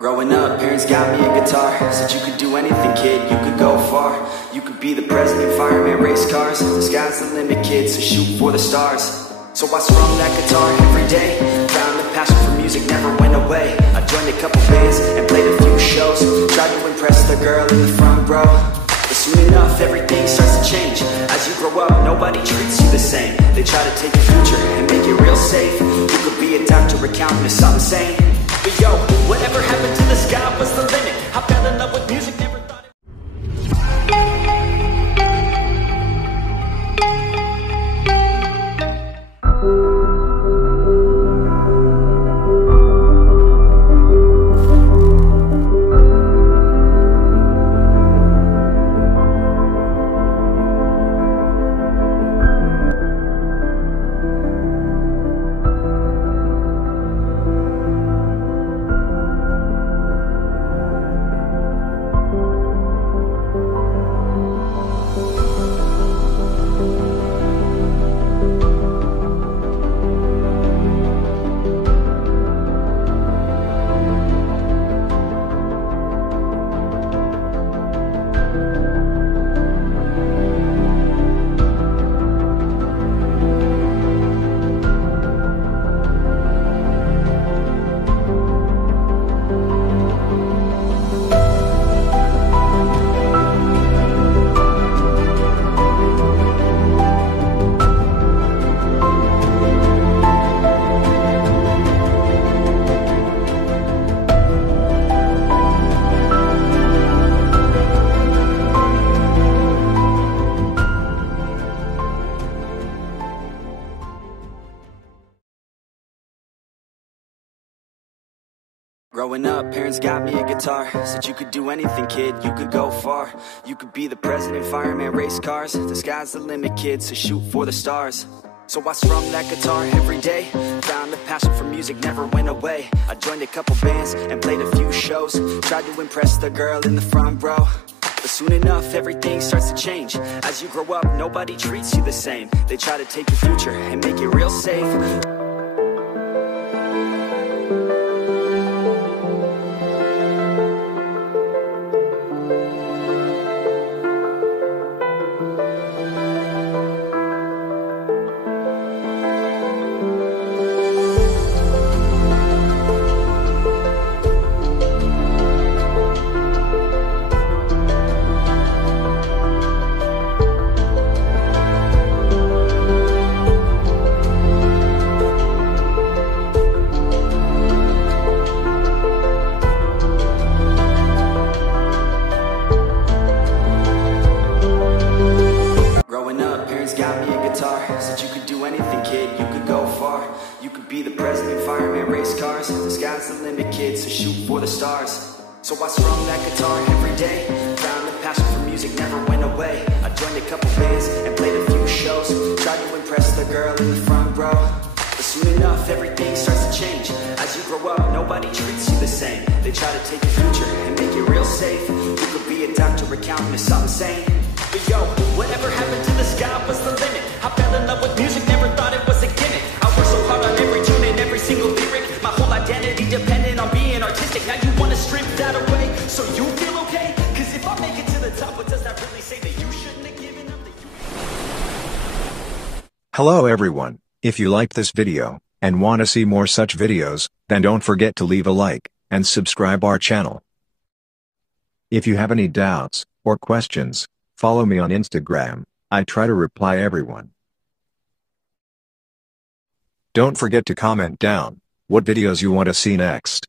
Growing up, parents got me a guitar. Said you could do anything, kid, you could go far. You could be the president, fireman, race cars. The sky's the limit, kid, so shoot for the stars. So I strummed that guitar every day. Found a passion for music, never went away. I joined a couple bands and played a few shows. Tried to impress the girl in the front row. But soon enough, everything starts to change. As you grow up, nobody treats you the same. They try to take your future and make it real safe. You could be a doctor, accountant, or something sane. But yo, whatever happened to the sky was the limit. I fell in love with music, never thought it. Growing up, parents got me a guitar. Said you could do anything, kid, you could go far. You could be the president, fireman, race cars. The sky's the limit, kid, so shoot for the stars. So I strummed that guitar every day. Found a passion for music, never went away. I joined a couple bands and played a few shows. Tried to impress the girl in the front row. But soon enough, everything starts to change. As you grow up, nobody treats you the same. They try to take your future and make it real safe. Said you could do anything, kid, you could go far. You could be the president, fireman, race cars. The sky's the limit, kid, so shoot for the stars. So I strummed that guitar every day. Found a passion for music, never went away. I joined a couple bands and played a few shows. Tried to impress the girl in the front row. But soon enough, everything starts to change. As you grow up, nobody treats you the same. They try to take your future and make it real safe. You could be a doctor, accountant, or something sane. But yo, whatever happened to the sky was the limit. I fell in love with music, never thought it was a gimmick. I worked so hard on every tune and every single lyric. My whole identity depended on being artistic. Now you wanna strip that away so you feel okay? Cause if I make it to the top, what does that really say? That you shouldn't have given up, that you... Hello everyone, if you liked this video, and want to see more such videos, then don't forget to leave a like, and subscribe our channel. If you have any doubts, or questions, follow me on Instagram, I try to reply everyone. Don't forget to comment down what videos you want to see next.